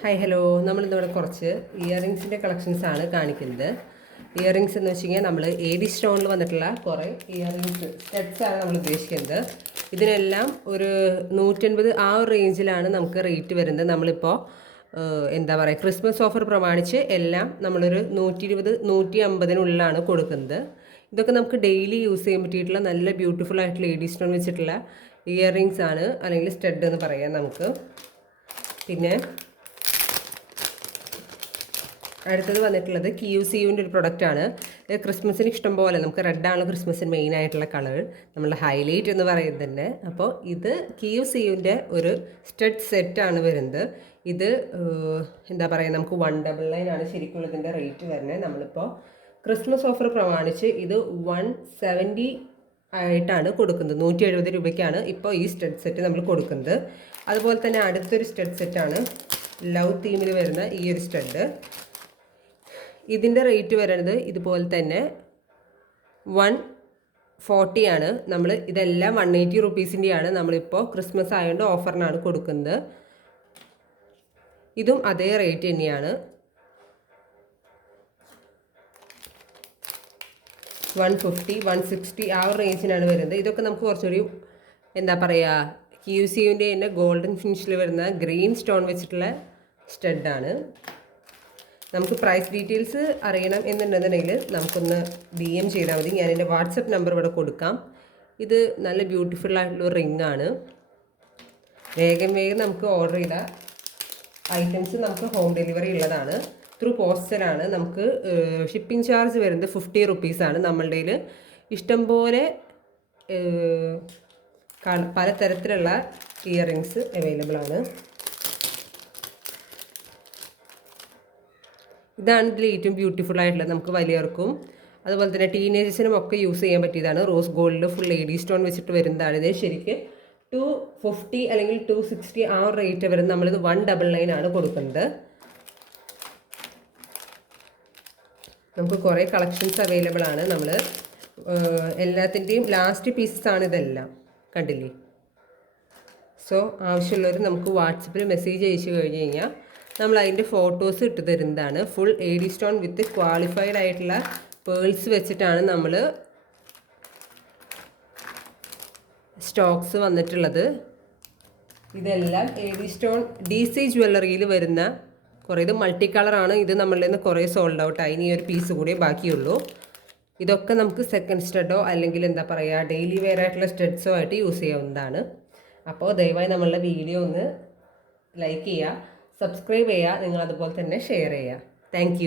Hi hello, നമ്മളിന്നിവിടെ കുറച്ച് ഇയറിങ്സിൻ്റെ കളക്ഷൻസാണ് കാണിക്കുന്നത്. Earrings എന്ന് വെച്ച് കഴിഞ്ഞാൽ നമ്മൾ AD സ്റ്റോണിൽ വന്നിട്ടുള്ള കുറേ ഇയറിങ്സ് സ്റ്റഡ്സാണ് നമ്മൾ ഉദ്ദേശിക്കുന്നത്. ഇതിനെല്ലാം ഒരു 150 ആ ഒരു റേഞ്ചിലാണ് നമുക്ക് റേറ്റ് വരുന്നത്. നമ്മളിപ്പോൾ എന്താ പറയുക, ക്രിസ്മസ് ഓഫർ പ്രമാണിച്ച് എല്ലാം നമ്മളൊരു 120 150 കൊടുക്കുന്നത്. ഇതൊക്കെ നമുക്ക് ഡെയിലി യൂസ് ചെയ്യാൻ പറ്റിയിട്ടുള്ള നല്ല ബ്യൂട്ടിഫുൾ ആയിട്ടുള്ള AD സ്റ്റോൺ വെച്ചിട്ടുള്ള ഇയറിങ്സ് ആണ്, അല്ലെങ്കിൽ സ്റ്റഡ് എന്ന് പറയാം നമുക്ക്. പിന്നെ അടുത്തത് വന്നിട്ടുള്ളത് QCUവിൻ്റെ ഒരു പ്രൊഡക്റ്റാണ്. ക്രിസ്മസിന് ഇഷ്ടം പോലെ നമുക്ക് റെഡാണ് ക്രിസ്മസിന് മെയിൻ ആയിട്ടുള്ള കളർ, നമ്മളുടെ ഹൈലൈറ്റ് എന്ന് പറയുന്നത് തന്നെ. അപ്പോൾ ഇത് QCUവിൻ്റെ ഒരു സ്റ്റഡ് സെറ്റാണ് വരുന്നത്. ഇത് എന്താ പറയുക, നമുക്ക് 199 ആണ് ശരിക്കും ഇതിൻ്റെ റേറ്റ് വരുന്നത്. നമ്മളിപ്പോൾ ക്രിസ്മസ് ഓഫർ പ്രമാണിച്ച് ഇത് 170 ആയിട്ടാണ് കൊടുക്കുന്നത്. 170 രൂപയ്ക്കാണ് ഇപ്പോൾ ഈ സ്റ്റഡ് സെറ്റ് നമ്മൾ കൊടുക്കുന്നത്. അതുപോലെ തന്നെ അടുത്തൊരു സ്റ്റഡ് സെറ്റാണ് ലവ് തീമിൽ വരുന്ന ഈ ഒരു സ്റ്റഡ്. ഇതിൻ്റെ റേറ്റ് വരുന്നത് ഇതുപോലെ തന്നെ 140 ആണ്. നമ്മൾ ഇതെല്ലാം 180 റുപ്പീസിൻ്റെയാണ്. നമ്മളിപ്പോൾ ക്രിസ്മസ് ആയതുകൊണ്ട് ഓഫറിനാണ് കൊടുക്കുന്നത്. ഇതും അതേ റേറ്റ് തന്നെയാണ്. 150 160 ആ ഒരു റേഞ്ചിനാണ് വരുന്നത്. ഇതൊക്കെ നമുക്ക് കുറച്ചൊരു എന്താ പറയുക, QCUവിൻ്റെ തന്നെ ഗോൾഡൻ ഫിനിഷിൽ വരുന്ന ഗ്രീൻ സ്റ്റോൺ വെച്ചിട്ടുള്ള സ്റ്റഡാണ്. നമുക്ക് പ്രൈസ് ഡീറ്റെയിൽസ് അറിയണം എന്നുണ്ടെന്നുണ്ടെങ്കിൽ നമുക്കൊന്ന് DM ചെയ്താൽ മതി. ഞാൻ എൻ്റെ വാട്സപ്പ് നമ്പർ ഇവിടെ കൊടുക്കാം. ഇത് നല്ല ബ്യൂട്ടിഫുൾ ആയിട്ടുള്ള റിംഗ് ആണ്. വേഗം നമുക്ക് ഓർഡർ ചെയ്ത ഐറ്റംസ് നമുക്ക് ഹോം ഡെലിവറി ഉള്ളതാണ്. ത്രൂ പോസ്റ്റലാണ്. നമുക്ക് ഷിപ്പിംഗ് ചാർജ് വരുന്നത് 50 റുപ്പീസാണ്. നമ്മളുടെ കയ്യിൽ ഇഷ്ടംപോലെ പലതരത്തിലുള്ള ഇയറിങ്സ് അവൈലബിൾ ആണ്. ഇതാണ് ഇതിൽ ഏറ്റവും ബ്യൂട്ടിഫുൾ ആയിട്ടുള്ളത്. നമുക്ക് വലിയവർക്കും അതുപോലെ തന്നെ ടീനേജേഴ്സിനും ഒക്കെ യൂസ് ചെയ്യാൻ പറ്റിയതാണ്. റോസ് ഗോൾഡിൽ ഫുൾ AD സ്റ്റോൺ വെച്ചിട്ട് വരുന്നതാണ്. ഇത് ശരിക്കും 250 അല്ലെങ്കിൽ 260 ആ ഒരു റേറ്റ് വരുന്നത്. നമ്മളിത് 199 ആണ് കൊടുക്കുന്നത്. നമുക്ക് കുറേ കളക്ഷൻസ് അവൈലബിൾ ആണ്. നമ്മൾ എല്ലാത്തിൻ്റെയും ലാസ്റ്റ് പീസസ് ആണ് ഇതെല്ലാം, കണ്ടില്ലേ. സോ ആവശ്യമുള്ളവർ നമുക്ക് വാട്സപ്പിൽ മെസ്സേജ് അയച്ചു കഴിഞ്ഞ് കഴിഞ്ഞാൽ നമ്മൾ അതിൻ്റെ ഫോട്ടോസ് ഇട്ട് തരുന്നതാണ്. ഫുൾ AD സ്റ്റോൺ വിത്ത് ക്വാളിഫൈഡ് ആയിട്ടുള്ള പേൾസ് വെച്ചിട്ടാണ് നമ്മൾ സ്റ്റോക്സ് വന്നിട്ടുള്ളത്. ഇതെല്ലാം AD സ്റ്റോൺ DC ജ്വല്ലറിയിൽ വരുന്ന കുറേ, ഇത് മൾട്ടി കളറാണ്. ഇത് നമ്മളുടെ നിന്ന് കുറേ സോൾഡ് ഔട്ടായി. ഇനി ഒരു പീസ് കൂടെ ബാക്കിയുള്ളൂ. ഇതൊക്കെ നമുക്ക് സെക്കൻഡ് സ്റ്റഡോ അല്ലെങ്കിൽ എന്താ പറയുക, ഡെയിലി വെയർ ആയിട്ടുള്ള സ്റ്റഡ്സോ ആയിട്ട് യൂസ് ചെയ്യാവുന്നതാണ്. അപ്പോൾ ദയവായി നമ്മളുടെ വീഡിയോ ഒന്ന് ലൈക്ക് ചെയ്യുക, സബ്സ്ക്രൈബ് ചെയ്യുക, നിങ്ങൾ അതുപോലെ തന്നെ ഷെയർ ചെയ്യുക. താങ്ക്